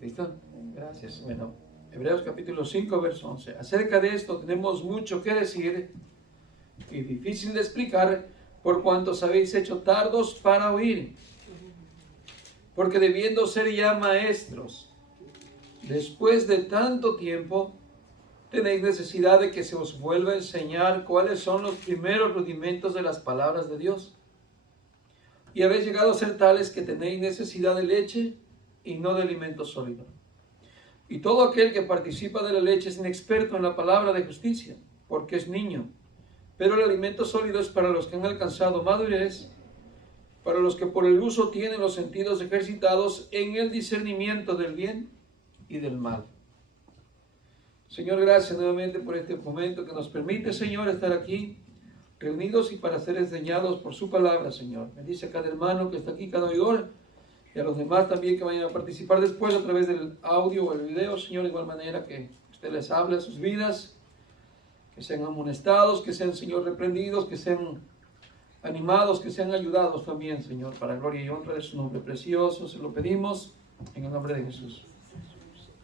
¿Listo? Gracias. Bueno, Hebreos capítulo 5, verso 11. Acerca de esto tenemos mucho que decir y difícil de explicar, por cuanto os habéis hecho tardos para oír. Porque debiendo ser ya maestros, después de tanto tiempo, tenéis necesidad de que se os vuelva a enseñar cuáles son los primeros rudimentos de las palabras de Dios. Y habéis llegado a ser tales que tenéis necesidad de leche y no de alimento sólido. Y todo aquel que participa de la leche es inexperto en la palabra de justicia, porque es niño. Pero el alimento sólido es para los que han alcanzado madurez, para los que por el uso tienen los sentidos ejercitados en el discernimiento del bien y del mal. Señor, gracias nuevamente por este momento que nos permite, Señor, estar aquí reunidos y para ser enseñados por su palabra, Señor. Bendice a cada hermano que está aquí, cada oidor, y a los demás también que vayan a participar después a través del audio o el video, Señor, de igual manera que usted les hable a sus vidas, que sean amonestados, que sean, Señor, reprendidos, que sean animados, que sean ayudados también, Señor, para gloria y honra de su nombre precioso. Se lo pedimos en el nombre de Jesús.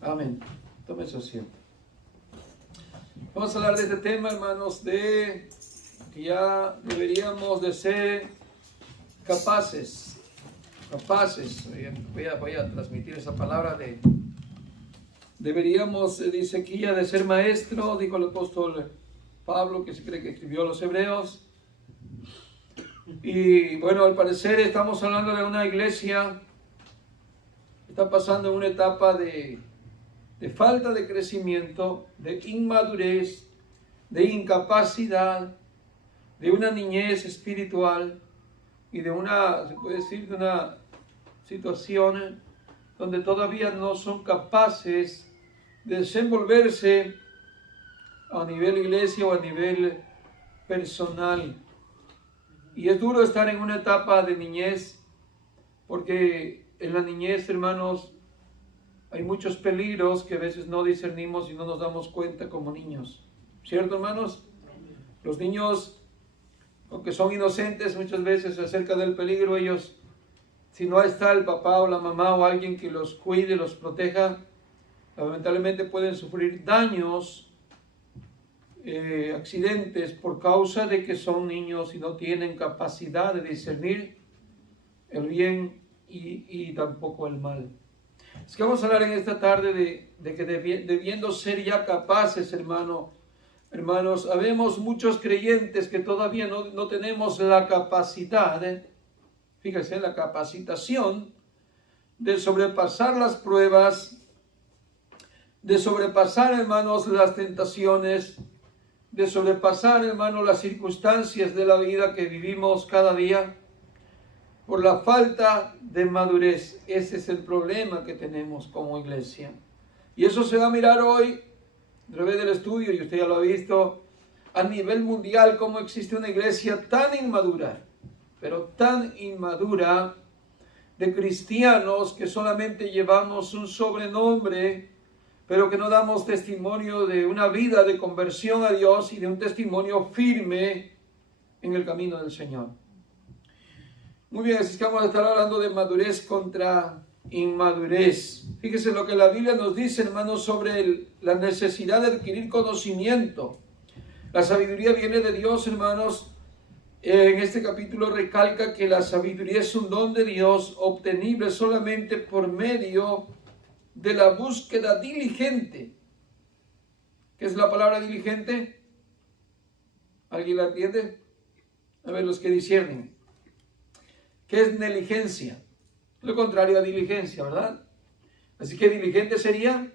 Amén. Tome su asiento. Vamos a hablar de este tema, hermanos, de que ya deberíamos de ser capaces. Voy a transmitir esa palabra de deberíamos, dice aquí ya, de ser maestro, dijo el apóstol Pablo, que se cree que escribió a los hebreos. Y bueno, al parecer estamos hablando de una iglesia que está pasando en una etapa de falta de crecimiento, de inmadurez, de incapacidad, de una niñez espiritual y de una, se puede decir, de una situación donde todavía no son capaces de desenvolverse a nivel iglesia o a nivel personal. Y es duro estar en una etapa de niñez, porque en la niñez, hermanos, hay muchos peligros que a veces no discernimos y no nos damos cuenta como niños. ¿Cierto, hermanos? Los niños, aunque son inocentes muchas veces acerca del peligro, ellos, si no está el papá o la mamá o alguien que los cuide, los proteja, lamentablemente pueden sufrir daños, accidentes por causa de que son niños y no tienen capacidad de discernir el bien y tampoco el mal. Es que vamos a hablar en esta tarde de que debiendo ser ya capaces, hermanos, habemos muchos creyentes que todavía no tenemos la capacidad, fíjense, la capacitación de sobrepasar las pruebas, de sobrepasar, hermanos, las tentaciones, de sobrepasar, hermanos, las circunstancias de la vida que vivimos cada día por la falta de madurez. Ese es el problema que tenemos como iglesia. Y eso se va a mirar hoy a través del estudio, y usted ya lo ha visto, a nivel mundial, cómo existe una iglesia tan inmadura, pero tan inmadura, de cristianos que solamente llevamos un sobrenombre, pero que no damos testimonio de una vida de conversión a Dios y de un testimonio firme en el camino del Señor. Muy bien, así es que vamos a estar hablando de madurez contra inmadurez. Fíjese lo que la Biblia nos dice, hermanos, sobre la necesidad de adquirir conocimiento. La sabiduría viene de Dios, hermanos. En este capítulo recalca que la sabiduría es un don de Dios, obtenible solamente por medio de la búsqueda diligente. ¿Qué es la palabra diligente? ¿Alguien la entiende? A ver, los que disciernen. ¿Qué es negligencia? Lo contrario a diligencia, ¿verdad? Así que diligente sería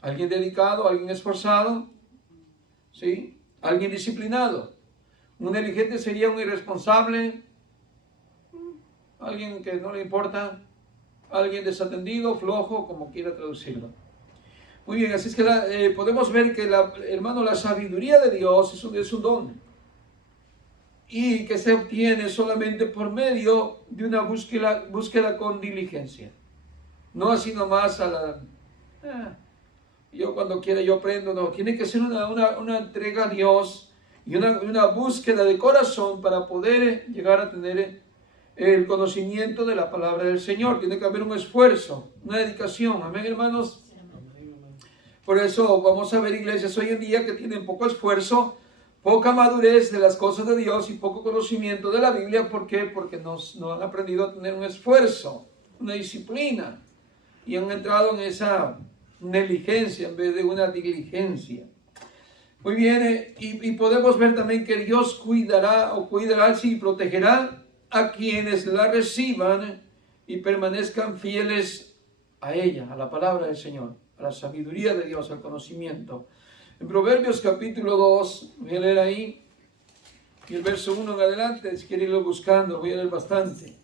alguien dedicado, alguien esforzado, ¿sí? Alguien disciplinado. Un negligente sería un irresponsable, alguien que no le importa, alguien desatendido, flojo, como quiera traducirlo. Muy bien, así es que podemos ver que, hermano, la sabiduría de Dios es un don. Y que se obtiene solamente por medio de una búsqueda con diligencia. No así nomás yo cuando quiera yo aprendo, no. Tiene que ser una entrega a Dios y una búsqueda de corazón para poder llegar a tener el conocimiento de la palabra del Señor. Tiene que haber un esfuerzo, una dedicación. Amén, hermanos. Por eso vamos a ver iglesias hoy en día que tienen poco esfuerzo, poca madurez de las cosas de Dios y poco conocimiento de la Biblia. ¿Por qué? Porque no han aprendido a tener un esfuerzo, una disciplina, y han entrado en esa negligencia en vez de una diligencia. Muy bien, y podemos ver también que Dios cuidará y protegerá a quienes la reciban y permanezcan fieles a ella, a la palabra del Señor, a la sabiduría de Dios, al conocimiento. En Proverbios capítulo 2, voy a leer ahí, y el verso 1 en adelante, si quieren irlo buscando, voy a leer bastante.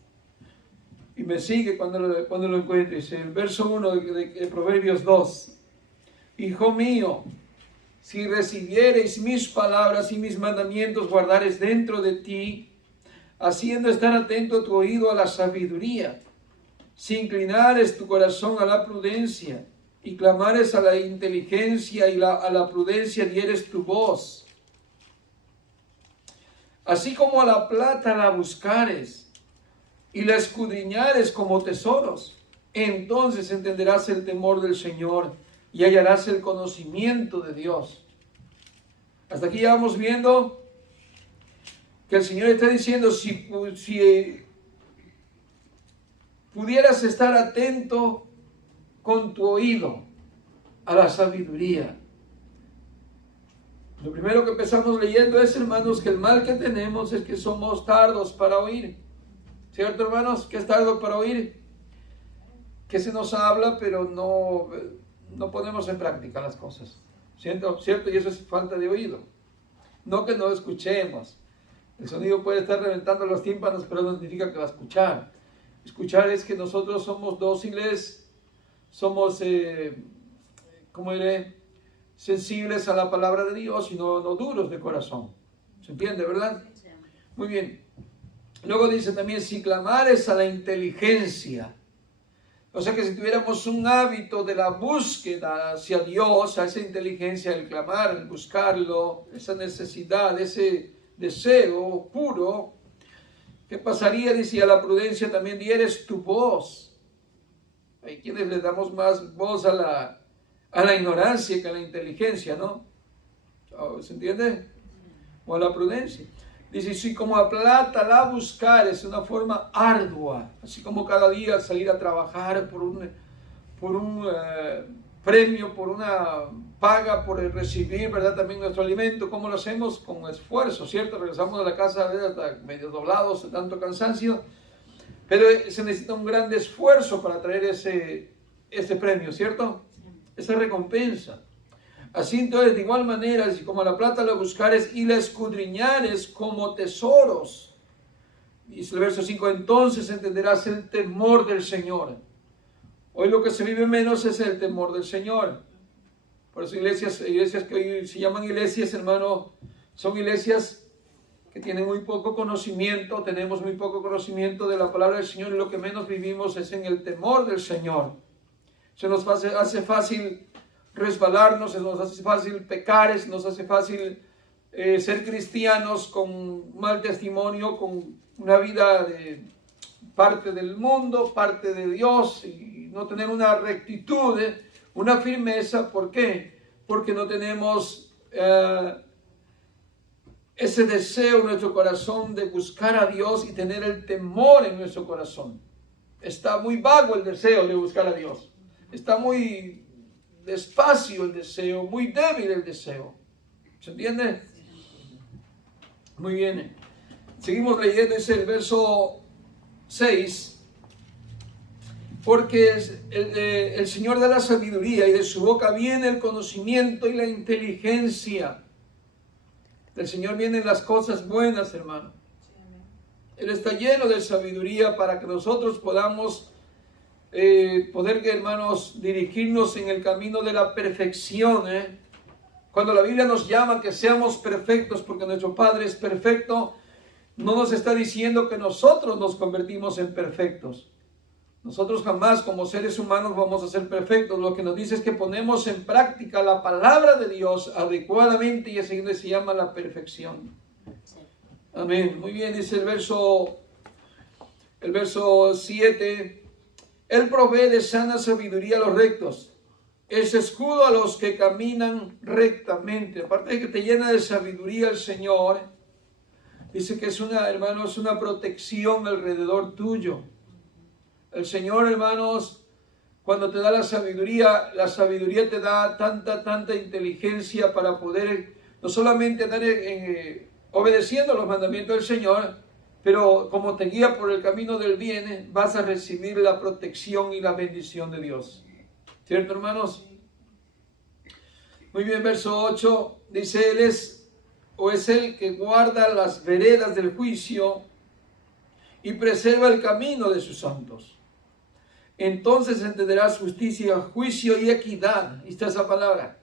Y me sigue cuando lo encuentres. El verso 1 de Proverbios 2. Hijo mío, si recibiereis mis palabras y mis mandamientos guardares dentro de ti, haciendo estar atento tu oído a la sabiduría, si inclinares tu corazón a la prudencia, y clamares a la inteligencia y a la prudencia dieres tu voz, así como a la plata la buscares, y la escudriñares como tesoros, entonces entenderás el temor del Señor y hallarás el conocimiento de Dios. Hasta aquí ya vamos viendo que el Señor está diciendo, si pudieras estar atento con tu oído a la sabiduría. Lo primero que empezamos leyendo es, hermanos, que el mal que tenemos es que somos tardos para oír. ¿Cierto, hermanos? Que es tardo para oír. Que se nos habla, pero no ponemos en práctica las cosas. ¿Cierto? Y eso es falta de oído. No que no escuchemos. El sonido puede estar reventando los tímpanos, pero no significa que va a escuchar. Escuchar es que nosotros somos dóciles, somos, ¿cómo diré? Sensibles a la palabra de Dios y no duros de corazón. ¿Se entiende, verdad? Muy bien. Luego dice también, si clamares a la inteligencia. O sea que si tuviéramos un hábito de la búsqueda hacia Dios, a esa inteligencia, el clamar, el buscarlo, esa necesidad, ese deseo puro, ¿qué pasaría? Dice, a la prudencia también dieres tu voz. Hay quienes le damos más voz a la ignorancia que a la inteligencia, ¿no? ¿Se entiende? O a la prudencia. Dice, si como a plata la buscar, es una forma ardua, así como cada día salir a trabajar por un premio, por una paga, por el recibir, ¿verdad? También nuestro alimento. ¿Cómo lo hacemos? Con esfuerzo, ¿cierto? Regresamos a la casa, ¿verdad? Medio doblados de tanto cansancio, pero se necesita un gran esfuerzo para traer ese premio, ¿cierto? Esa recompensa. Así entonces, de igual manera, así como la plata la buscares y la escudriñares como tesoros. Dice el verso 5, entonces entenderás el temor del Señor. Hoy lo que se vive menos es el temor del Señor. Por eso iglesias que hoy se llaman iglesias, hermano, son iglesias que tienen muy poco conocimiento, tenemos muy poco conocimiento de la palabra del Señor, y lo que menos vivimos es en el temor del Señor. Se nos hace fácil resbalarnos, se nos hace fácil pecar, se nos hace fácil ser cristianos con mal testimonio, con una vida de parte del mundo, parte de Dios, y no tener una rectitud, una firmeza. ¿Por qué? Porque no tenemos ese deseo en nuestro corazón de buscar a Dios y tener el temor en nuestro corazón. Está muy vago el deseo de buscar a Dios. Está muy despacio el deseo, muy débil el deseo. ¿Se entiende? Muy bien. Seguimos leyendo, dice el verso 6. Porque el Señor da la sabiduría y de su boca viene el conocimiento y la inteligencia. Del Señor vienen las cosas buenas, hermano. Él está lleno de sabiduría para que nosotros podamos poder, hermanos, dirigirnos en el camino de la perfección. Cuando la Biblia nos llama que seamos perfectos porque nuestro Padre es perfecto, no nos está diciendo que nosotros nos convertimos en perfectos. Nosotros jamás como seres humanos vamos a ser perfectos. Lo que nos dice es que ponemos en práctica la palabra de Dios adecuadamente, y así se llama la perfección. Amén. Muy bien, dice el verso El verso 7, Él provee de sana sabiduría a los rectos, es escudo a los que caminan rectamente. Aparte de que te llena de sabiduría el Señor, dice que es una protección alrededor tuyo. El Señor, hermanos, cuando te da la sabiduría te da tanta inteligencia para poder no solamente andar obedeciendo los mandamientos del Señor, pero como te guía por el camino del bien, vas a recibir la protección y la bendición de Dios. ¿Cierto, hermanos? Muy bien, verso 8, dice, Él es el que guarda las veredas del juicio y preserva el camino de sus santos. Entonces entenderás justicia, juicio y equidad. ¿Viste esa palabra?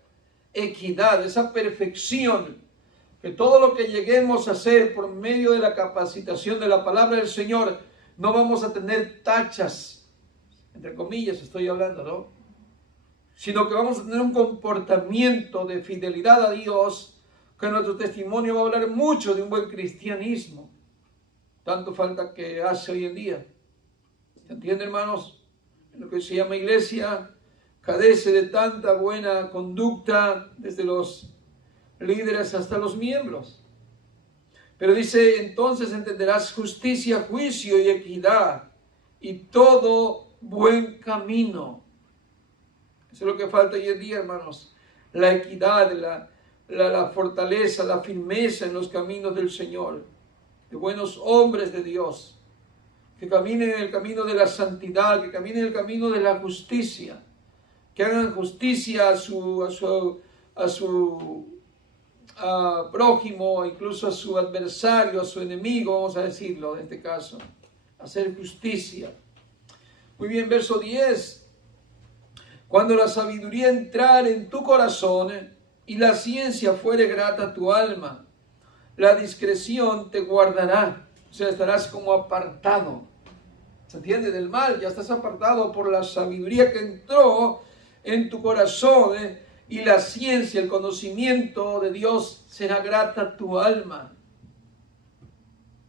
Equidad, esa perfección. Que todo lo que lleguemos a hacer por medio de la capacitación de la palabra del Señor, no vamos a tener tachas, entre comillas estoy hablando, ¿no? Sino que vamos a tener un comportamiento de fidelidad a Dios, que nuestro testimonio va a hablar mucho de un buen cristianismo. Tanto falta que hace hoy en día. ¿Se entiende, hermanos? Lo que se llama iglesia carece de tanta buena conducta desde los líderes hasta los miembros. Pero dice, entonces entenderás justicia, juicio y equidad y todo buen camino. Eso es lo que falta hoy en día, hermanos. La equidad, la fortaleza, la firmeza en los caminos del Señor. De buenos hombres de Dios. Que caminen en el camino de la santidad, que caminen en el camino de la justicia, que hagan justicia a su prójimo, incluso a su adversario, a su enemigo, vamos a decirlo en este caso, hacer justicia. Muy bien, verso 10, cuando la sabiduría entrare en tu corazón y la ciencia fuere grata a tu alma, la discreción te guardará. O sea, estarás como apartado. ¿Se entiende? Del mal. Ya estás apartado por la sabiduría que entró en tu corazón. Y la ciencia, el conocimiento de Dios será grata a tu alma.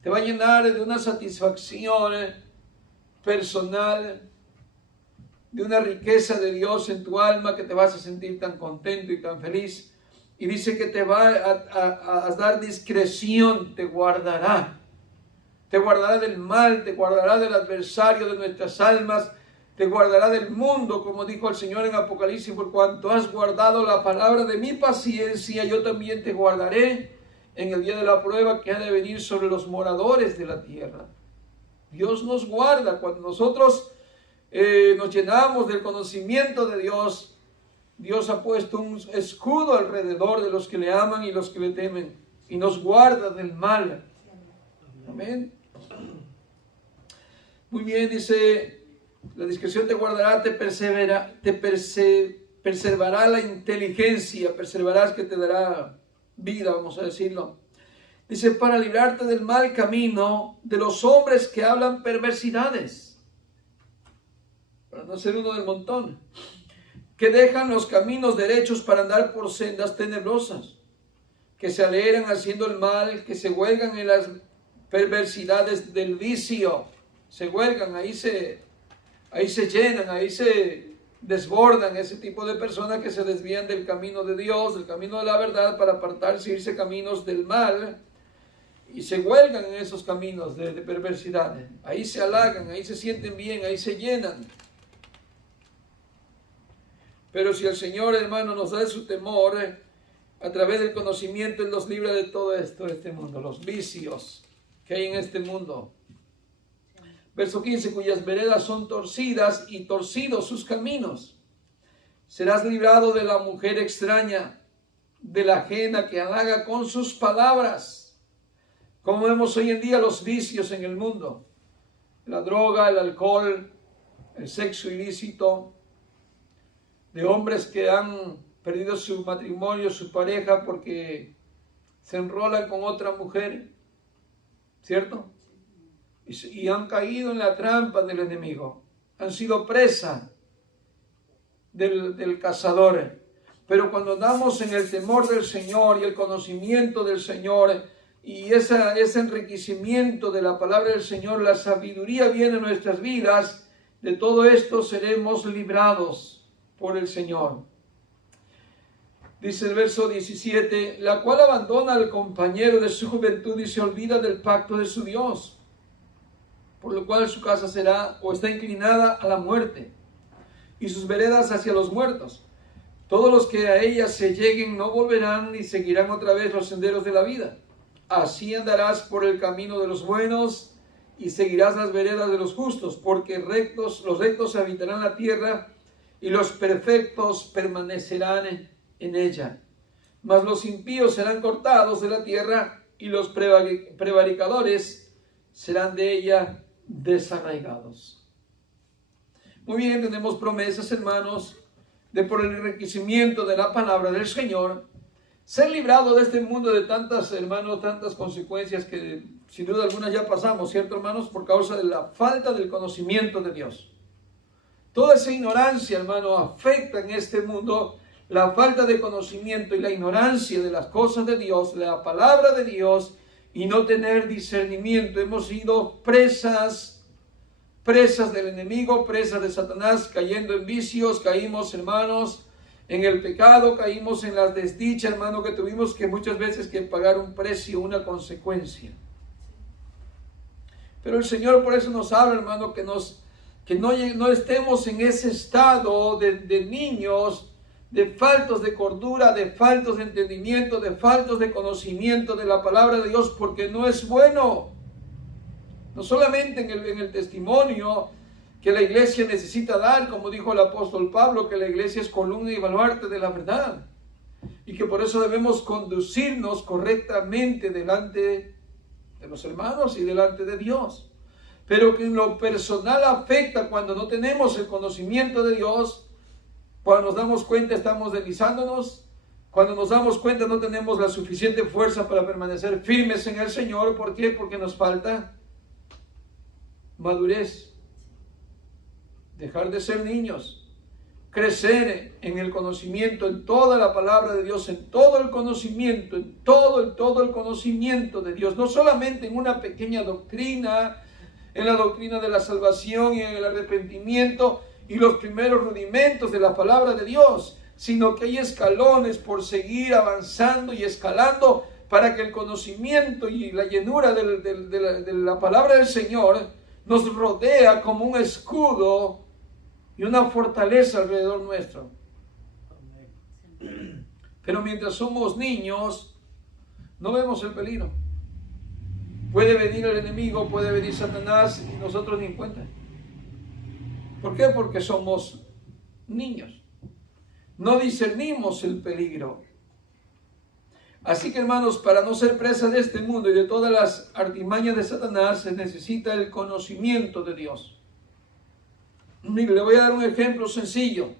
Te va a llenar de una satisfacción personal, de una riqueza de Dios en tu alma que te vas a sentir tan contento y tan feliz. Y dice que te va a dar discreción, te guardará. Te guardará del mal, te guardará del adversario de nuestras almas, te guardará del mundo, como dijo el Señor en Apocalipsis, por cuanto has guardado la palabra de mi paciencia, yo también te guardaré en el día de la prueba que ha de venir sobre los moradores de la tierra. Dios nos guarda cuando nosotros nos llenamos del conocimiento de Dios. Dios ha puesto un escudo alrededor de los que le aman y los que le temen, y nos guarda del mal. Amén. Muy bien, dice, la discreción te guardará, te preservará la inteligencia, perseverarás que te dará vida, vamos a decirlo. Dice, para librarte del mal camino de los hombres que hablan perversidades, para no ser uno del montón, que dejan los caminos derechos para andar por sendas tenebrosas, que se alegran haciendo el mal, que se huelgan en las perversidades del vicio, se huelgan, ahí se llenan, ahí se desbordan ese tipo de personas que se desvían del camino de Dios, del camino de la verdad, para apartarse y irse caminos del mal, y se huelgan en esos caminos de perversidad. Ahí se halagan, ahí se sienten bien, ahí se llenan. Pero si el Señor, hermano, nos da su temor, a través del conocimiento, Él nos libra de todo esto, de este mundo, los vicios que hay en este mundo. Verso 15, cuyas veredas son torcidas y torcidos sus caminos. Serás librado de la mujer extraña, de la ajena que halaga con sus palabras. Como vemos hoy en día los vicios en el mundo. La droga, el alcohol, el sexo ilícito. De hombres que han perdido su matrimonio, su pareja, porque se enrolan con otra mujer. ¿Cierto? Y han caído en la trampa del enemigo. Han sido presa del cazador. Pero cuando andamos en el temor del Señor y el conocimiento del Señor, y ese enriquecimiento de la palabra del Señor, la sabiduría viene a nuestras vidas, de todo esto seremos librados por el Señor. Dice el verso 17, la cual abandona al compañero de su juventud y se olvida del pacto de su Dios, por lo cual su casa será o está inclinada a la muerte y sus veredas hacia los muertos. Todos los que a ella se lleguen no volverán ni seguirán otra vez los senderos de la vida. Así andarás por el camino de los buenos y seguirás las veredas de los justos, porque los rectos habitarán la tierra y los perfectos permanecerán en ella. Mas los impíos serán cortados de la tierra y los prevaricadores serán de ella desarraigados. Muy bien, tenemos promesas, hermanos, de por el enriquecimiento de la palabra del Señor, ser librado de este mundo de tantas, hermanos, tantas consecuencias que sin duda alguna ya pasamos, ¿cierto, hermanos? Por causa de la falta del conocimiento de Dios. Toda esa ignorancia, hermano, afecta en este mundo, la falta de conocimiento y la ignorancia de las cosas de Dios, de la palabra de Dios, y no tener discernimiento. Hemos sido presas del enemigo, presas de Satanás, cayendo en vicios, caímos, hermanos, en el pecado, caímos en las desdichas, hermano, que tuvimos que muchas veces que pagar un precio, una consecuencia. Pero el Señor por eso nos habla, hermano, que no estemos en ese estado de niños, de faltos de cordura, de faltos de entendimiento, de faltos de conocimiento de la palabra de Dios, porque no es bueno. No solamente en el testimonio que la iglesia necesita dar, como dijo el apóstol Pablo, que la iglesia es columna y baluarte de la verdad, y que por eso debemos conducirnos correctamente delante de los hermanos y delante de Dios. Pero que en lo personal afecta cuando no tenemos el conocimiento de Dios. Cuando nos damos cuenta estamos deslizándonos. Cuando nos damos cuenta no tenemos la suficiente fuerza para permanecer firmes en el Señor. ¿Por qué? Porque nos falta madurez. Dejar de ser niños. Crecer en el conocimiento, en toda la palabra de Dios, en todo el conocimiento, en todo el conocimiento de Dios. No solamente en una pequeña doctrina, en la doctrina de la salvación y en el arrepentimiento y los primeros rudimentos de la palabra de Dios, sino que hay escalones por seguir avanzando y escalando para que el conocimiento y la llenura de la palabra del Señor nos rodea como un escudo y una fortaleza alrededor nuestro. Pero mientras somos niños, no vemos el peligro. Puede venir el enemigo, puede venir Satanás y nosotros ni en cuenta. ¿Por qué? Porque somos niños. No discernimos el peligro. Así que, hermanos, para no ser presa de este mundo y de todas las artimañas de Satanás, se necesita el conocimiento de Dios. Mire, le voy a dar un ejemplo sencillo.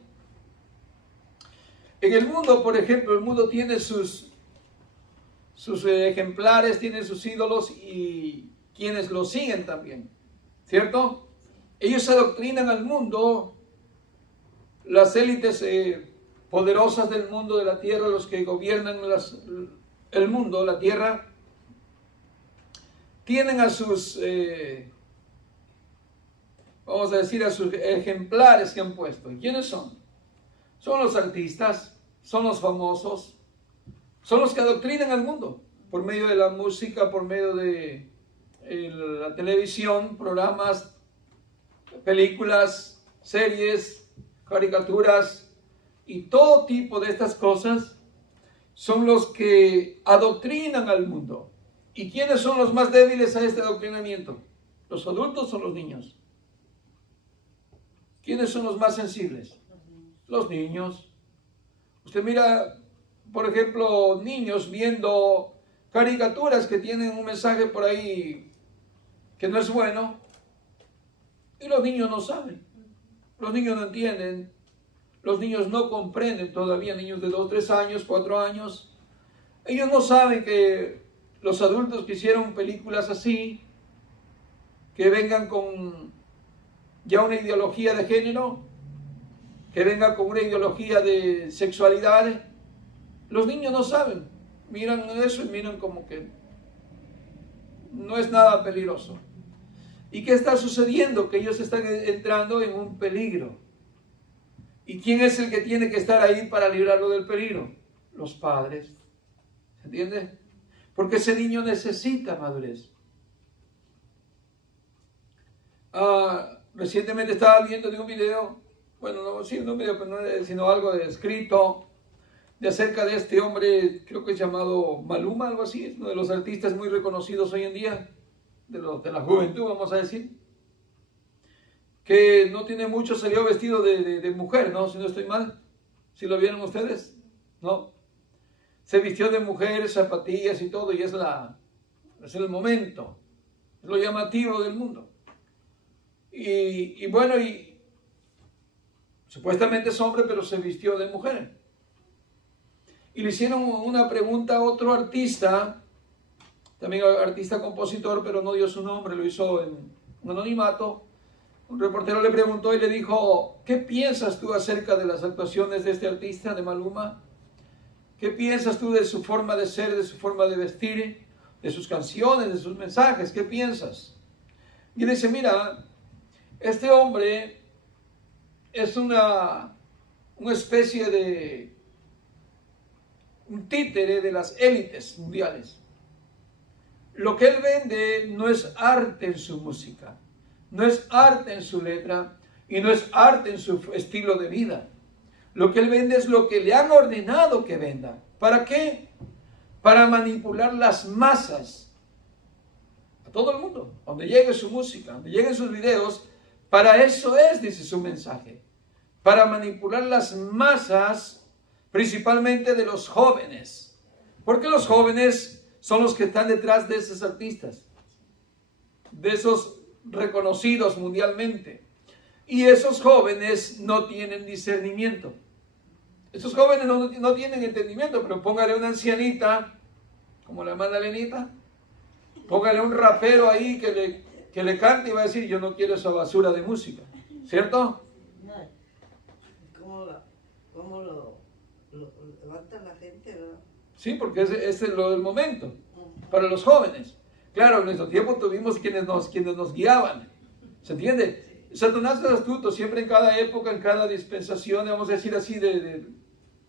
En el mundo, por ejemplo, el mundo tiene sus ejemplares, tiene sus ídolos y quienes lo siguen también, ¿cierto? Ellos adoctrinan al mundo, las élites poderosas del mundo, de la tierra, los que gobiernan el mundo, la tierra, tienen a sus, vamos a decir, a sus ejemplares que han puesto. ¿Y quiénes son? Son los artistas, son los famosos, son los que adoctrinan al mundo por medio de la música, por medio de la televisión, programas, películas, series, caricaturas y todo tipo de estas cosas son los que adoctrinan al mundo. ¿Y quiénes son los más débiles a este adoctrinamiento? ¿Los adultos o los niños? ¿Quiénes son los más sensibles? Los niños. Usted mira, por ejemplo, niños viendo caricaturas que tienen un mensaje por ahí que no es bueno, y los niños no saben, los niños no entienden, los niños no comprenden todavía, niños de 2, 3 años, 4 años, ellos no saben que los adultos que hicieron películas así, que vengan con ya una ideología de género, que vengan con una ideología de sexualidad, los niños no saben, miran eso y miran como que no es nada peligroso. ¿Y qué está sucediendo? Que ellos están entrando en un peligro. ¿Y quién es el que tiene que estar ahí para librarlo del peligro? Los padres. ¿Se entiende? Porque ese niño necesita madurez. Recientemente estaba viendo de un video, bueno, no, sí, no un video, pero no, sino algo de escrito, de acerca de este hombre, creo que es llamado Maluma, algo así, es uno de los artistas muy reconocidos hoy en día, de la juventud, vamos a decir, que no tiene mucho, salió vestido de mujer, ¿no? Si no estoy mal, ¿si lo vieron ustedes? ¿No? Se vistió de mujer, zapatillas y todo, y es el momento, es lo llamativo del mundo. Y bueno, y supuestamente es hombre, pero se vistió de mujer. Y le hicieron una pregunta a otro artista, también artista compositor, pero no dio su nombre, lo hizo en un anonimato. Un reportero le preguntó y le dijo, ¿qué piensas tú acerca de las actuaciones de este artista, de Maluma? ¿Qué piensas tú de su forma de ser, de su forma de vestir, de sus canciones, de sus mensajes? ¿Qué piensas? Y le dice, mira, este hombre es una especie de un títere de las élites mundiales. Lo que él vende no es arte en su música, no es arte en su letra y no es arte en su estilo de vida. Lo que él vende es lo que le han ordenado que venda. ¿Para qué? Para manipular las masas. A todo el mundo, donde llegue su música, donde lleguen sus videos. Para eso es, dice su mensaje. Para manipular las masas, principalmente de los jóvenes. Porque los jóvenes son los que están detrás de esos artistas. De esos reconocidos mundialmente. Y esos jóvenes no tienen discernimiento. Esos jóvenes no tienen entendimiento, pero póngale una ancianita, como la hermana Lenita, póngale un rapero ahí que le cante y va a decir, yo no quiero esa basura de música, ¿cierto? ¿Cómo lo levanta la gente, ¿verdad? Sí, porque ese es lo del momento, para los jóvenes. Claro, en nuestro tiempo tuvimos quienes nos guiaban, ¿se entiende? Satanás es astuto, siempre en cada época, en cada dispensación, vamos a decir así, de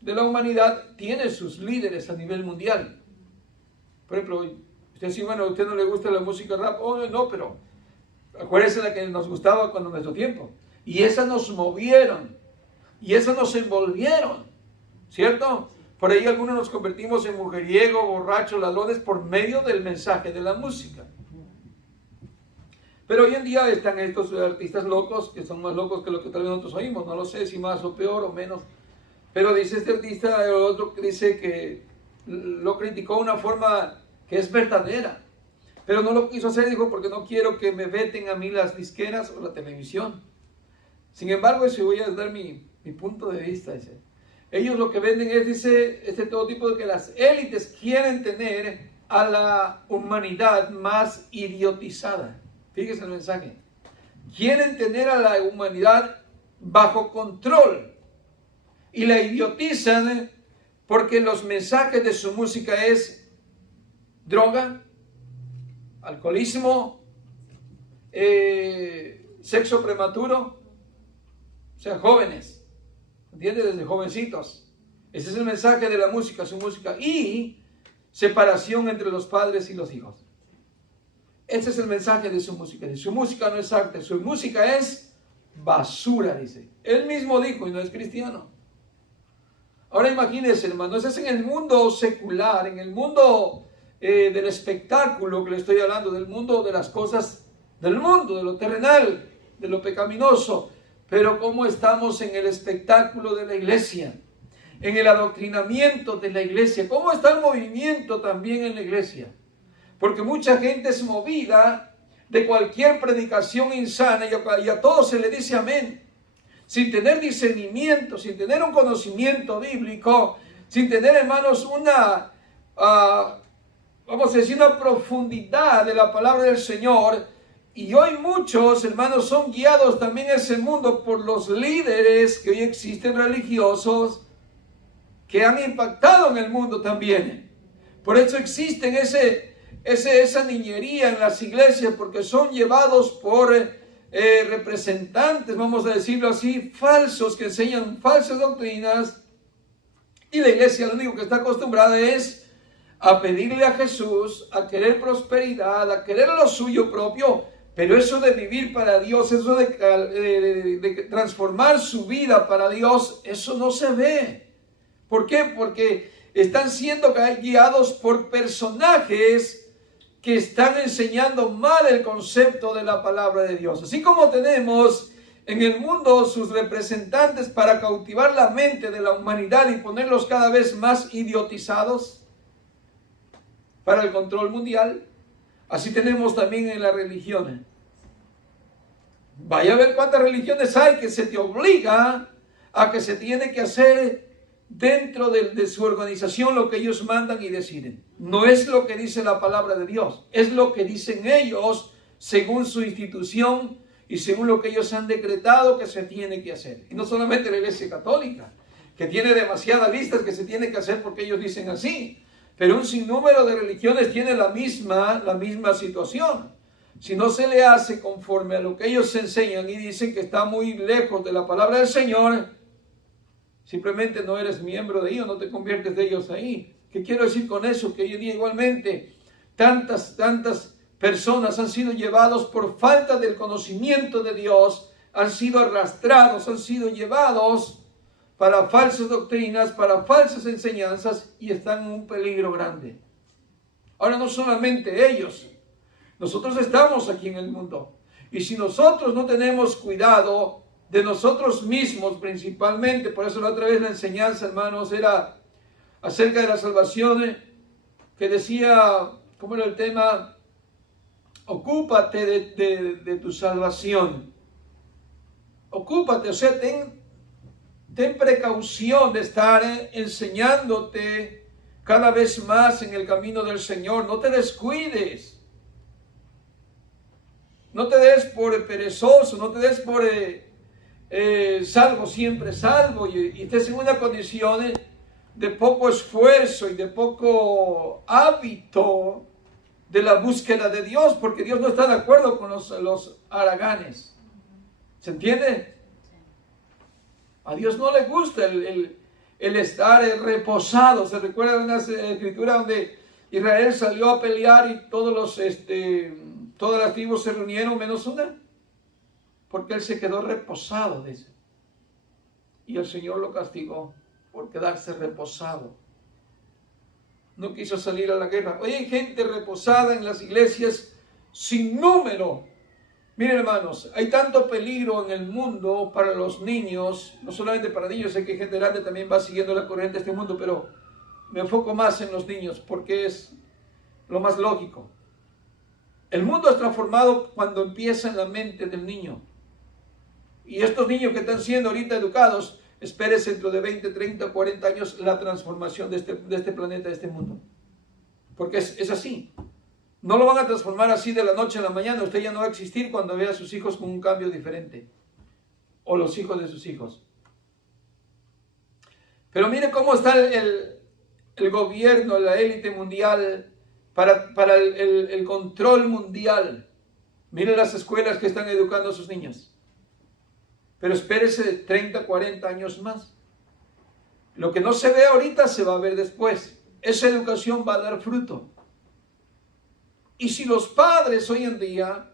la humanidad, tiene sus líderes a nivel mundial. Por ejemplo, usted dice, bueno, a usted no le gusta la música rap, oh, no, pero acuérdese de la que nos gustaba cuando nuestro tiempo. Y esas nos movieron, y esas nos envolvieron, ¿cierto? Por ahí algunos nos convertimos en mujeriegos, borrachos, ladrones, por medio del mensaje de la música. Pero hoy en día están estos artistas locos, que son más locos que lo que tal vez nosotros oímos, no lo sé si más o peor o menos. Pero dice este artista, el otro dice que lo criticó de una forma que es verdadera. Pero no lo quiso hacer, dijo, porque no quiero que me veten a mí las disqueras o la televisión. Sin embargo, si voy a dar mi punto de vista, dice. Ellos lo que venden es, dice, todo tipo de que las élites quieren tener a la humanidad más idiotizada. Fíjese el mensaje. Quieren tener a la humanidad bajo control y la idiotizan porque los mensajes de su música es droga, alcoholismo, sexo prematuro, o sea, jóvenes, ¿entiendes? Desde jovencitos. Ese es el mensaje de la música, su música, y separación entre los padres y los hijos. Ese es el mensaje de su música. Su música no es arte, su música es basura, dice. Él mismo dijo, y no es cristiano. Ahora imagínense, hermanos, es en el mundo secular, en el mundo del espectáculo que le estoy hablando, del mundo de las cosas del mundo, de lo terrenal, de lo pecaminoso. Pero ¿cómo estamos en el espectáculo de la iglesia? En el adoctrinamiento de la iglesia. ¿Cómo está el movimiento también en la iglesia? Porque mucha gente es movida de cualquier predicación insana y a todos se le dice amén. Sin tener discernimiento, sin tener un conocimiento bíblico, sin tener, hermanos, vamos a decir, una profundidad de la palabra del Señor. Y hoy muchos, hermanos, son guiados también en ese mundo por los líderes que hoy existen religiosos que han impactado en el mundo también. Por eso existen esa niñería en las iglesias porque son llevados por representantes, vamos a decirlo así, falsos, que enseñan falsas doctrinas. Y la iglesia lo único que está acostumbrada es a pedirle a Jesús, a querer prosperidad, a querer lo suyo propio. Pero eso de vivir para Dios, eso de transformar su vida para Dios, eso no se ve. ¿Por qué? Porque están siendo guiados por personajes que están enseñando mal el concepto de la palabra de Dios. Así como tenemos en el mundo sus representantes para cautivar la mente de la humanidad y ponerlos cada vez más idiotizados para el control mundial, así tenemos también en la religión. Vaya a ver cuántas religiones hay que se te obliga a que se tiene que hacer dentro de su organización lo que ellos mandan y deciden. No es lo que dice la palabra de Dios, es lo que dicen ellos según su institución y según lo que ellos han decretado que se tiene que hacer. Y no solamente la Iglesia Católica, que tiene demasiadas listas que se tiene que hacer porque ellos dicen así, pero un sinnúmero de religiones tiene la misma situación. Si no se le hace conforme a lo que ellos enseñan y dicen que está muy lejos de la palabra del Señor, simplemente no eres miembro de ellos, no te conviertes de ellos ahí. ¿Qué quiero decir con eso? Que hoy en día igualmente tantas personas han sido llevados por falta del conocimiento de Dios, han sido arrastrados, han sido llevados para falsas doctrinas, para falsas enseñanzas y están en un peligro grande. Ahora no solamente ellos, nosotros estamos aquí en el mundo y si nosotros no tenemos cuidado de nosotros mismos principalmente, por eso la otra vez la enseñanza, hermanos, era acerca de la salvación, que decía, ¿cómo era el tema? Ocúpate de tu salvación. Ocúpate, o sea, ten precaución de estar enseñándote cada vez más en el camino del Señor. No te descuides. No te des por perezoso, no te des por salvo, siempre salvo, y estés en una condición de poco esfuerzo y de poco hábito de la búsqueda de Dios, porque Dios no está de acuerdo con los haraganes. ¿Se entiende? A Dios no le gusta el estar reposado. ¿Se recuerda de una escritura donde Israel salió a pelear y todas las tribus se reunieron menos una? Porque él se quedó reposado, dice. Y el Señor lo castigó por quedarse reposado. No quiso salir a la guerra. Hoy hay gente reposada en las iglesias sin número. Miren, hermanos, hay tanto peligro en el mundo para los niños, no solamente para niños, sé que gente grande también va siguiendo la corriente de este mundo, pero me enfoco más en los niños porque es lo más lógico. El mundo es transformado cuando empieza en la mente del niño. Y estos niños que están siendo ahorita educados, espérese dentro de 20, 30, 40 años la transformación de este planeta, de este mundo. Porque es así. No lo van a transformar así de la noche a la mañana. Usted ya no va a existir cuando vea a sus hijos con un cambio diferente. O los hijos de sus hijos. Pero mire cómo está el gobierno, la élite mundial, para el control mundial. Mire las escuelas que están educando a sus niños. Pero espérese de 30, 40 años más. Lo que no se ve ahorita se va a ver después. Esa educación va a dar fruto. Y si los padres hoy en día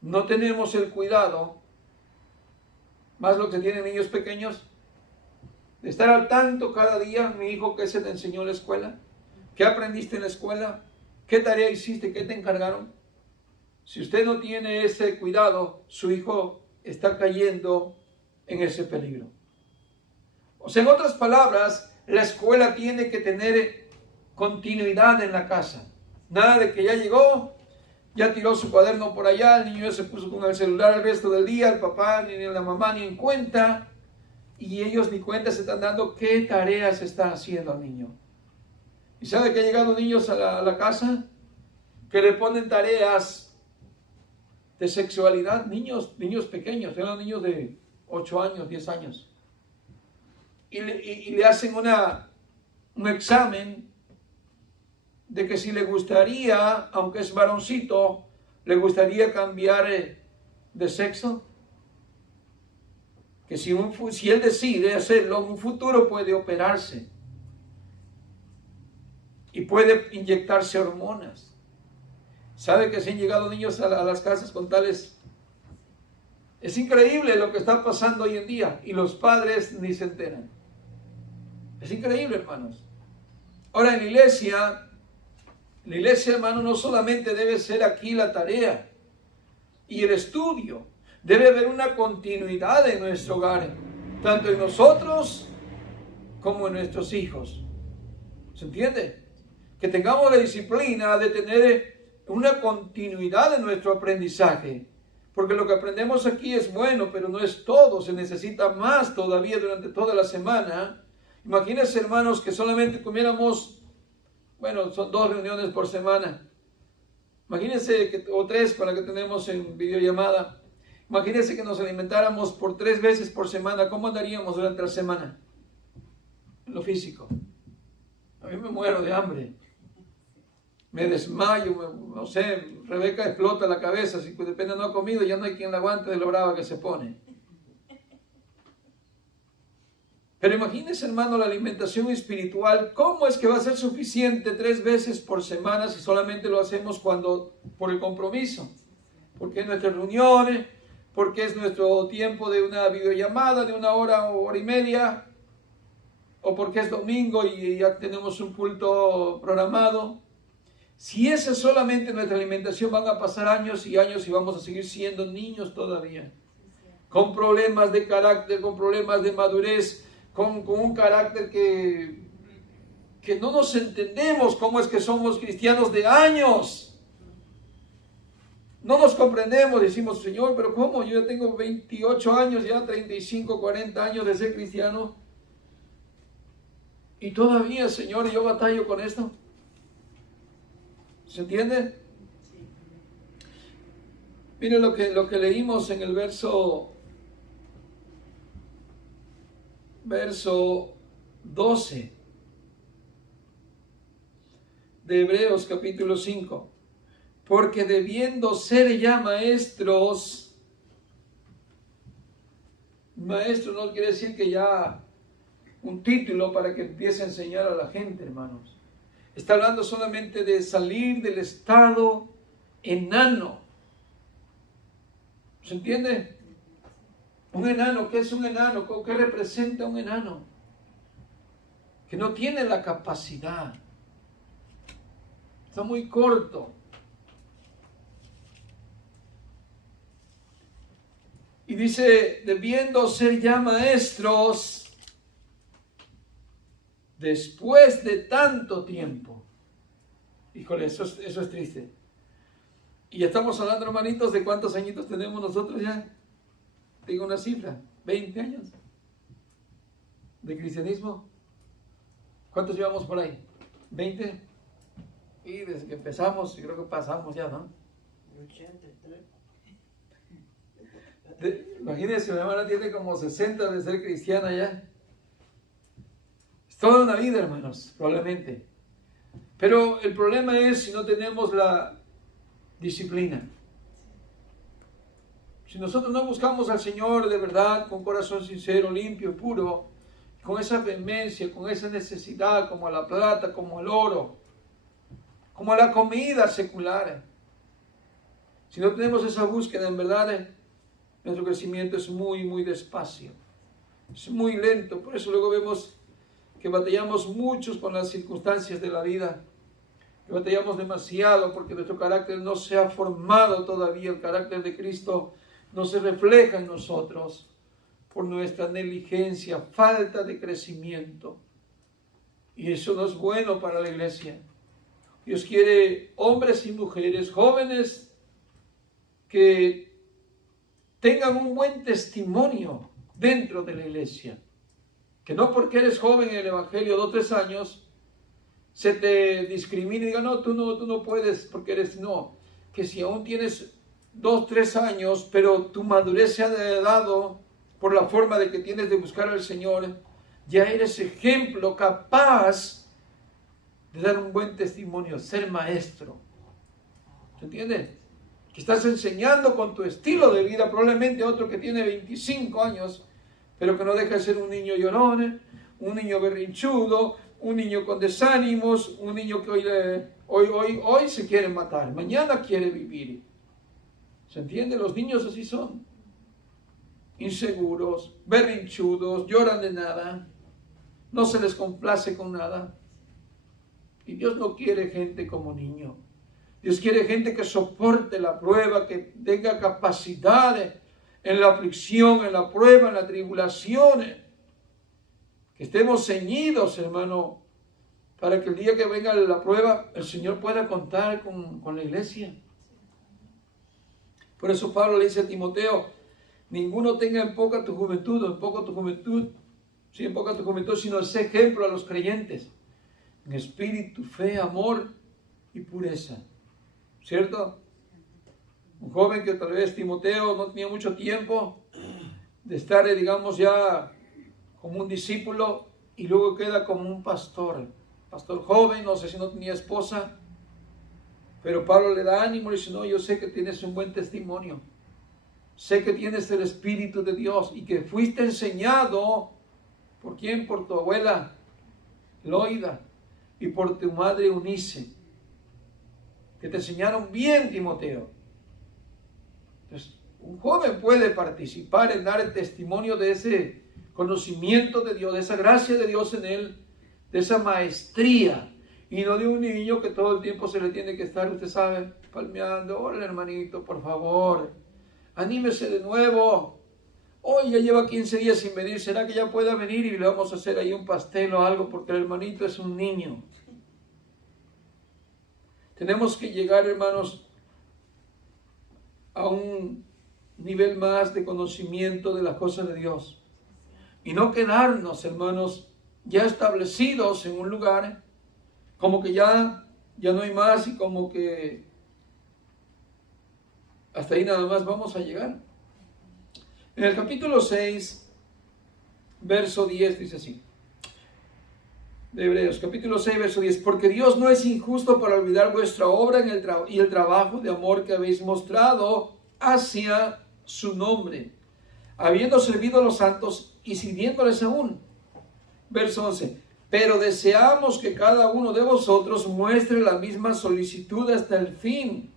no tenemos el cuidado, más lo que tienen niños pequeños, de estar al tanto cada día, mi hijo, ¿qué se te enseñó en la escuela? ¿Qué aprendiste en la escuela? ¿Qué tarea hiciste? ¿Qué te encargaron? Si usted no tiene ese cuidado, su hijo está cayendo en ese peligro. O sea, en otras palabras, la escuela tiene que tener continuidad en la casa. Nada de que ya llegó, ya tiró su cuaderno por allá, el niño ya se puso con el celular el resto del día, el papá ni la mamá ni en cuenta, y ellos ni cuenta se están dando qué tareas está haciendo al niño. ¿Y sabe que han llegado niños a la casa que le ponen tareas de sexualidad? Niños pequeños, eran niños de 8 años, 10 años. Y le hacen un examen de que si le gustaría, aunque es varoncito, le gustaría cambiar de sexo. Que si él decide hacerlo, en un futuro puede operarse y puede inyectarse hormonas. ¿Sabe que se han llegado niños a las casas con tales? Es increíble lo que está pasando hoy en día y los padres ni se enteran. Es increíble, hermanos. Ahora en la iglesia, hermano, no solamente debe ser aquí la tarea y el estudio, debe haber una continuidad en nuestro hogar, tanto en nosotros como en nuestros hijos. ¿Se entiende? Que tengamos la disciplina de tener una continuidad en nuestro aprendizaje, porque lo que aprendemos aquí es bueno, pero no es todo, se necesita más todavía durante toda la semana. Imagínense, hermanos, que solamente comiéramos, bueno, son 2 reuniones por semana. Imagínense, o 3 con la que tenemos en videollamada. Imagínense que nos alimentáramos por 3 veces por semana. ¿Cómo andaríamos durante la semana? En lo físico. A mí me muero de hambre. Me desmayo, no sé, Rebeca explota la cabeza. Si depende no ha comido, ya no hay quien la aguante de lo brava que se pone. Pero imagínense, hermano, la alimentación espiritual. ¿Cómo es que va a ser suficiente 3 veces por semana si solamente lo hacemos por el compromiso? Porque es nuestras reuniones, porque es nuestro tiempo de una videollamada de 1 hora o hora y media, o porque es domingo y ya tenemos un culto programado. Si esa es solamente nuestra alimentación, van a pasar años y años y vamos a seguir siendo niños todavía, con problemas de carácter, con problemas de madurez, con un carácter que no nos entendemos cómo es que somos cristianos de años. No nos comprendemos, decimos, Señor, pero ¿cómo? Yo ya tengo 28 años, ya 35, 40 años de ser cristiano. Y todavía, Señor, yo batallo con esto. ¿Se entiende? Miren lo que leímos en el verso 12 de Hebreos capítulo 5. Porque debiendo ser ya maestros no quiere decir que ya un título para que empiece a enseñar a la gente, hermanos. Está hablando solamente de salir del estado enano. ¿Se entiende? Un enano, ¿qué es un enano? ¿Qué representa un enano? Que no tiene la capacidad. Está muy corto. Y dice, debiendo ser ya maestros después de tanto tiempo. Híjole, eso es triste. Y ya estamos hablando, hermanitos, de cuántos añitos tenemos nosotros ya. Digo una cifra, 20 años de cristianismo. ¿Cuántos llevamos por ahí? ¿20? Y desde que empezamos, creo que pasamos ya, ¿no? 83. Imagínense, mi hermana tiene como 60 de ser cristiana ya. Es toda una vida, hermanos, probablemente. Pero el problema es si no tenemos la disciplina. Si nosotros no buscamos al Señor de verdad, con corazón sincero, limpio, puro, con esa vehemencia, con esa necesidad, como a la plata, como al oro, como a la comida secular. Si no tenemos esa búsqueda, en verdad, nuestro crecimiento es muy, muy despacio. Es muy lento. Por eso luego vemos que batallamos muchos con las circunstancias de la vida. Que batallamos demasiado porque nuestro carácter no se ha formado todavía. El carácter de Cristo no se refleja en nosotros por nuestra negligencia, falta de crecimiento. Y eso no es bueno para la iglesia. Dios quiere hombres y mujeres, jóvenes, que tengan un buen testimonio dentro de la iglesia. Que no porque eres joven en el evangelio 2 o 3 años, se te discrimina y diga, no, tú no puedes porque eres, no. Que si aún tienes 2 o 3 años, pero tu madurez se ha dado por la forma de que tienes de buscar al Señor, ya eres ejemplo capaz de dar un buen testimonio, ser maestro. ¿Se entiende? Que estás enseñando con tu estilo de vida, probablemente otro que tiene 25 años, pero que no deja de ser un niño llorón, un niño berrinchudo, un niño con desánimos, un niño que hoy se quiere matar, mañana quiere vivir. ¿Se entiende? Los niños así son. Inseguros, berrinchudos, lloran de nada, no se les complace con nada. Y Dios no quiere gente como niño. Dios quiere gente que soporte la prueba, que tenga capacidad en la aflicción, en la prueba, en la tribulación. Que estemos ceñidos, hermano, para que el día que venga la prueba, el Señor pueda contar con la iglesia. Por eso Pablo le dice a Timoteo, ninguno tenga en poca tu juventud, sino sé ejemplo a los creyentes, en espíritu, fe, amor y pureza. ¿Cierto? Un joven que tal vez Timoteo no tenía mucho tiempo de estar, digamos, ya como un discípulo y luego queda como un pastor joven, no sé si no tenía esposa, pero Pablo le da ánimo y dice, no, yo sé que tienes un buen testimonio, sé que tienes el Espíritu de Dios y que fuiste enseñado, ¿por quién? Por tu abuela Loida y por tu madre Eunice, que te enseñaron bien, Timoteo. Entonces, un joven puede participar en dar el testimonio de ese conocimiento de Dios, de esa gracia de Dios en él, de esa maestría, y no de un niño que todo el tiempo se le tiene que estar, usted sabe, palmeando. Hola, hermanito, por favor, anímese de nuevo. Hoy ya lleva 15 días sin venir, ¿será que ya pueda venir y le vamos a hacer ahí un pastel o algo? Porque el hermanito es un niño. Tenemos que llegar, hermanos, a un nivel más de conocimiento de las cosas de Dios. Y no quedarnos, hermanos, ya establecidos en un lugar, como que ya no hay más y como que hasta ahí nada más vamos a llegar. En el capítulo 6, verso 10 dice así, de Hebreos, capítulo 6, verso 10, porque Dios no es injusto para olvidar vuestra obra y el trabajo de amor que habéis mostrado hacia su nombre, habiendo servido a los santos y sirviéndoles aún. Verso 11, pero deseamos que cada uno de vosotros muestre la misma solicitud hasta el fin,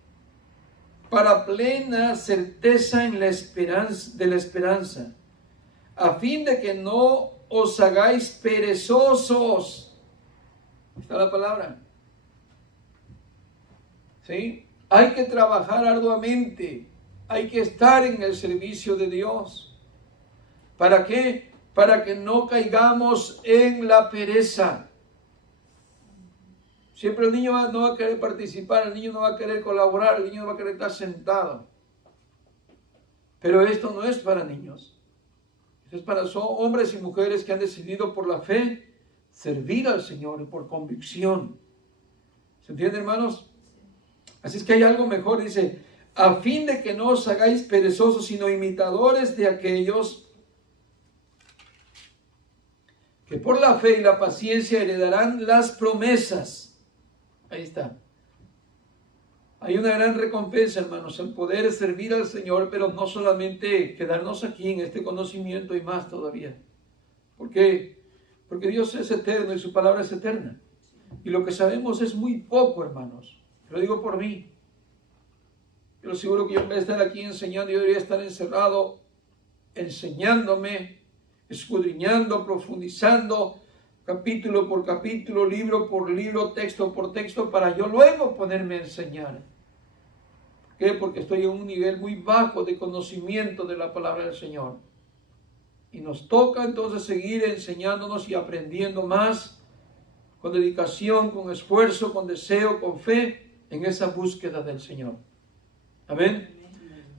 para plena certeza en la esperanza, a fin de que no os hagáis perezosos. Está la palabra. ¿Sí? Hay que trabajar arduamente, hay que estar en el servicio de Dios. ¿Para qué? Para que no caigamos en la pereza. Siempre el niño no va a querer participar, el niño no va a querer colaborar, el niño no va a querer estar sentado. Pero esto no es para niños. Esto es para hombres y mujeres que han decidido por la fe servir al Señor y por convicción. ¿Se entiende, hermanos? Así es que hay algo mejor, dice, a fin de que no os hagáis perezosos, sino imitadores de aquellos que por la fe y la paciencia heredarán las promesas. Ahí está. Hay una gran recompensa, hermanos, el poder servir al Señor, pero no solamente quedarnos aquí en este conocimiento y más todavía. ¿Por qué? Porque Dios es eterno y su palabra es eterna. Y lo que sabemos es muy poco, hermanos. Lo digo por mí. Yo seguro que yo en vez de estar aquí enseñando, yo debería estar encerrado, enseñándome, escudriñando, profundizando, capítulo por capítulo, libro por libro, texto por texto, para yo luego ponerme a enseñar. ¿Por qué? Porque estoy en un nivel muy bajo de conocimiento de la palabra del Señor. Y nos toca entonces seguir enseñándonos y aprendiendo más, con dedicación, con esfuerzo, con deseo, con fe, en esa búsqueda del Señor. Amén.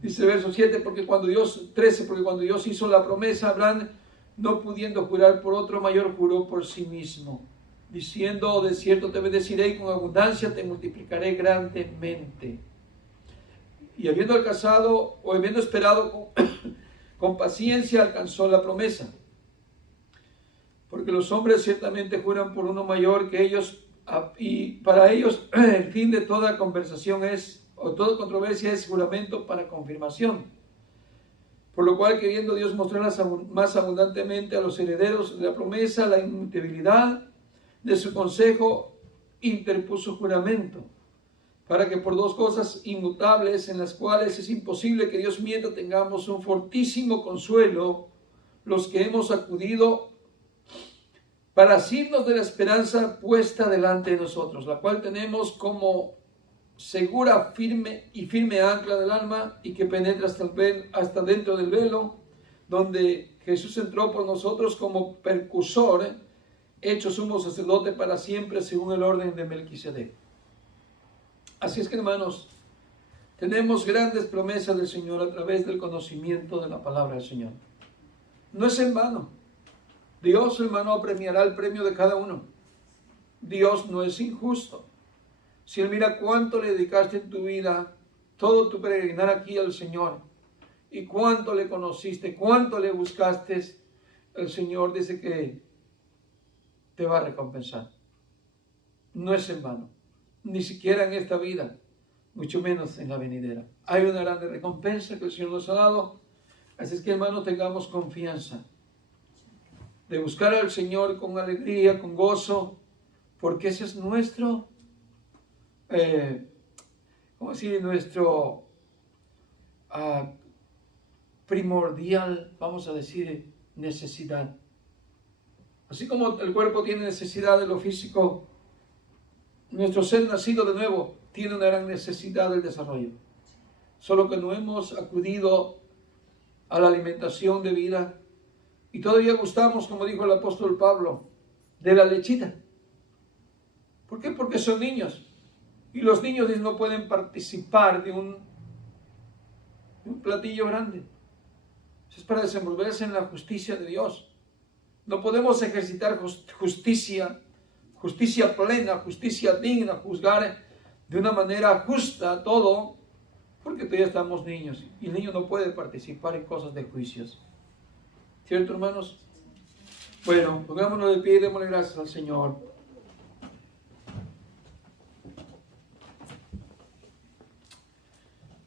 Dice el verso 7, porque cuando Dios hizo la promesa a Abraham, no pudiendo jurar por otro mayor, juró por sí mismo, diciendo, de cierto te bendeciré y con abundancia te multiplicaré grandemente. Y habiendo alcanzado, o habiendo esperado con paciencia, alcanzó la promesa. Porque los hombres ciertamente juran por uno mayor que ellos, Y para ellos el fin de toda conversación o toda controversia es juramento para confirmación. Por lo cual, queriendo Dios mostrar más abundantemente a los herederos de la promesa la inmutabilidad de su consejo, interpuso juramento, para que por dos cosas inmutables en las cuales es imposible que Dios mienta, tengamos un fortísimo consuelo los que hemos acudido para asirnos de la esperanza puesta delante de nosotros, la cual tenemos como segura, firme ancla del alma, y que penetra hasta dentro del velo, donde Jesús entró por nosotros como percursor, hecho sumo sacerdote para siempre según el orden de Melquisedec. Así es que, hermanos, tenemos grandes promesas del Señor a través del conocimiento de la palabra del Señor. No es en vano. Dios, hermano, premiará el premio de cada uno. Dios no es injusto. Si Él mira cuánto le dedicaste en tu vida, todo tu peregrinar aquí al Señor, y cuánto le conociste, cuánto le buscaste, el Señor dice que te va a recompensar. No es en vano, ni siquiera en esta vida, mucho menos en la venidera. Hay una grande recompensa que el Señor nos ha dado. Así es que, hermano, tengamos confianza de buscar al Señor con alegría, con gozo, porque ese es nuestro nuestro primordial, vamos a decir, necesidad. Así como el cuerpo tiene necesidad de lo físico, nuestro ser nacido de nuevo tiene una gran necesidad del desarrollo. Solo que no hemos acudido a la alimentación de vida y todavía gustamos, como dijo el apóstol Pablo, de la lechita. ¿Por qué? Porque son niños. Y los niños no pueden participar de un platillo grande. Eso es para desenvolverse en la justicia de Dios. No podemos ejercitar justicia plena, justicia digna, juzgar de una manera justa todo, porque todavía estamos niños. Y el niño no puede participar en cosas de juicios. ¿Cierto, hermanos? Bueno, pongámonos de pie y démosle gracias al Señor.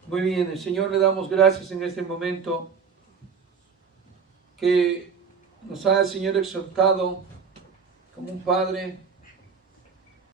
Muy bien, el Señor le damos gracias en este momento que nos ha el Señor exhortado como un padre